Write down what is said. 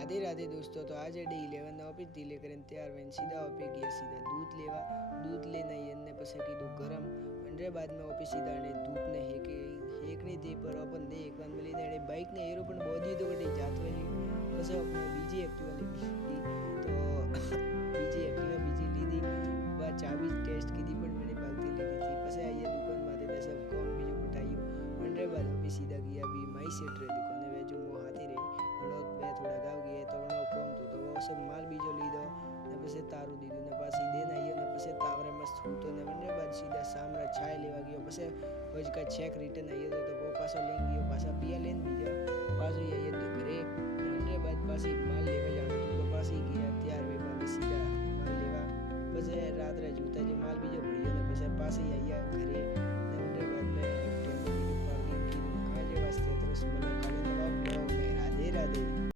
राधे राधे दोस्तों। तो आज डे 11 ऑफिस थी लेकर तैयार वही सीधा ऑफिस गया, सीधा दूध लेवा। दूध लेना એને પછી કીધું ગરમ અને બાદમાં ઓફિસ સીધા અને ધૂપને હેકણી હતી પર अपन ને એક વાર મળીને એને બાઇકને એરો પણ બોધી તો કટી જાત વેલી પછી આપણે બીજી એક્ટિવા લીધી તો બીજી એક્ટિવા બીજી લીધી બાદ ચાબી ટેસ્ટ કીધી પણ मैंने ભાગતી લીધી थी પછી આયા દુકાનમાંથી ને सब કોમ બીજું પટાયું અને બાદ ઓફિસ સીधा गया भी माई सेट रे दुकान में जो मो हाथी रे मैं थोड़ा गाँव गए तो कोम तो वो सब माल बीजो लीधो ने પછી તારું દીધું ને પાછી દેન આવ્યો ને પછી તાવરે મસ્ત સૂતો ને વંડે બાદ સીધા સામરા છાય લેવા ગયો પછી પછી કા ચેક રિટર્ન આવ્યો તો પાછો લઈ ગયો પાછા પિયા લઈને બીજો પાછો આવ્યો તો ઘરે